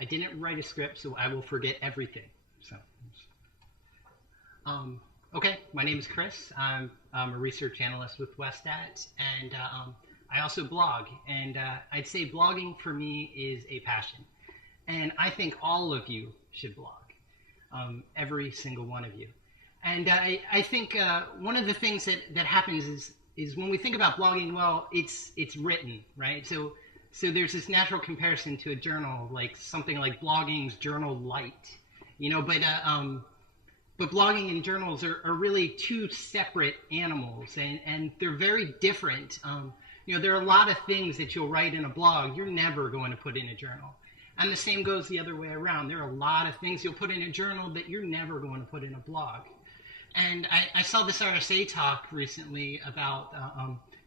I didn't write a script, so I will forget everything. So, okay, my name is Chris. I'm a research analyst with Westat, and I also blog. And I'd say blogging for me is a passion. And I think all of you should blog, every single one of you. And I think one of the things that happens is when we think about blogging, well, it's written, right? So there's this natural comparison to a journal, like something like blogging's journal light, but blogging and journals are really two separate animals, and they're very different. There are a lot of things that you'll write in a blog you're never going to put in a journal. And the same goes the other way around. There are a lot of things you'll put in a journal that you're never going to put in a blog. And I saw this RSA talk recently about,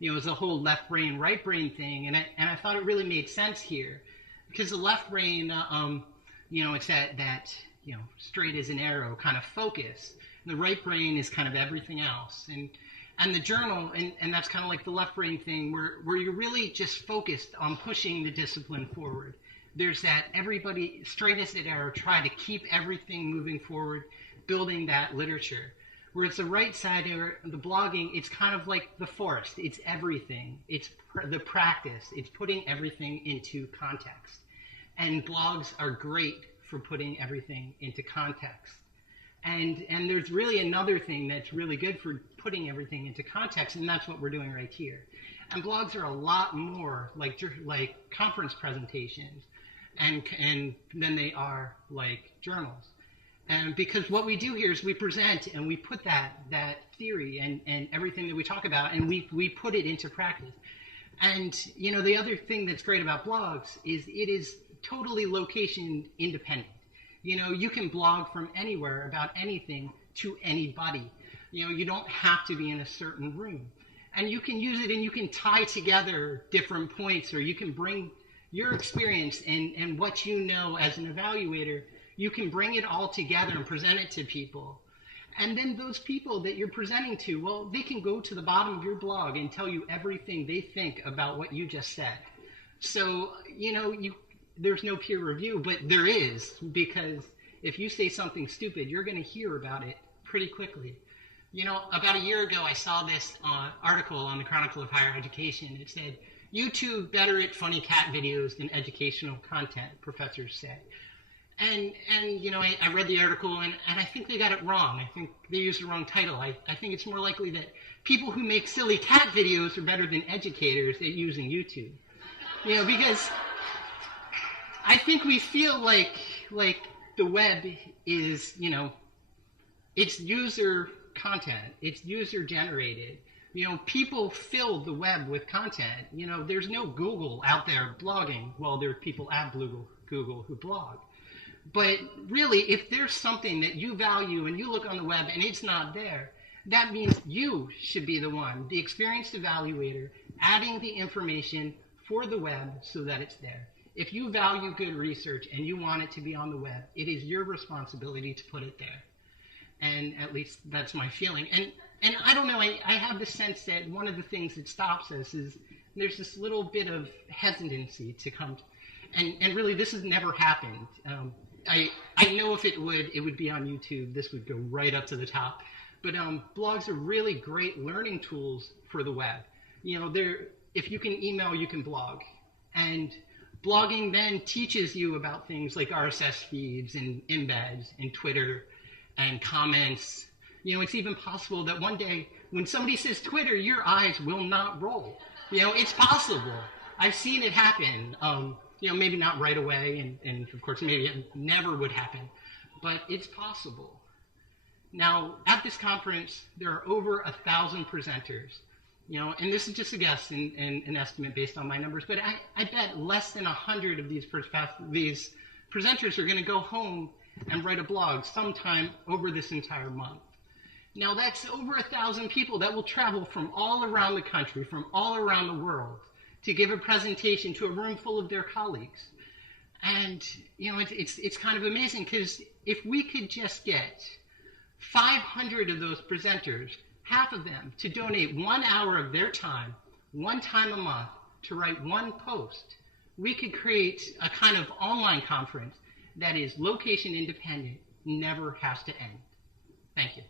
it was a whole left brain, right brain thing. And I thought it really made sense here, because the left brain, it's that straight as an arrow kind of focus. And the right brain is kind of everything else. And the journal, and that's kind of like the left brain thing, where you're really just focused on pushing the discipline forward. There's that everybody straight as an arrow, try to keep everything moving forward, building that literature. Whereas the right side, or the blogging, it's kind of like the forest. It's everything. It's the practice. It's putting everything into context. And blogs are great for putting everything into context. And there's really another thing that's really good for putting everything into context, and that's what we're doing right here. And blogs are a lot more like conference presentations and than they are like journals. And because what we do here is we present and we put that theory and everything that we talk about, and we put it into practice. And, the other thing that's great about blogs is it is totally location independent. You can blog from anywhere about anything to anybody. You don't have to be in a certain room. And you can use it and you can tie together different points, or you can bring your experience and what you know as an evaluator. You can bring it all together and present it to people. And then those people that you're presenting to, well, they can go to the bottom of your blog and tell you everything they think about what you just said. So, there's no peer review, but there is, because if you say something stupid, you're going to hear about it pretty quickly. About a year ago, I saw this article on the Chronicle of Higher Education. It said, YouTube better at funny cat videos than educational content, professors say. And I read the article, and I think they got it wrong. I think they used the wrong title. I think it's more likely that people who make silly cat videos are better than educators at using YouTube. Because I think we feel like the web is, it's user content. It's user generated. People fill the web with content. There's no Google out there blogging. Well, there are people at Google who blog. But really, if there's something that you value and you look on the web and it's not there, that means you should be the one, the experienced evaluator, adding the information for the web so that it's there. If you value good research and you want it to be on the web, it is your responsibility to put it there. And at least that's my feeling. And I don't know, I have the sense that one of the things that stops us is there's this little bit of hesitancy to come to, and really this has never happened. I know if it would be on YouTube. This would go right up to the top. But blogs are really great learning tools for the web. If you can email, you can blog. And blogging then teaches you about things like RSS feeds and embeds and Twitter and comments. It's even possible that one day when somebody says Twitter, your eyes will not roll. It's possible. I've seen it happen. Maybe not right away, and of course maybe it never would happen, but it's possible. Now, at this conference, there are over 1,000 presenters, and this is just a guess and an estimate based on my numbers, but I bet less than 100 of these presenters are going to go home and write a blog sometime over this entire month. Now, that's over 1,000 people that will travel from all around the country, from all around the world, to give a presentation to a room full of their colleagues. And, it's kind of amazing, because if we could just get 500 of those presenters, half of them, to donate 1 hour of their time, one time a month, to write one post, we could create a kind of online conference that is location independent never has to end. Thank you.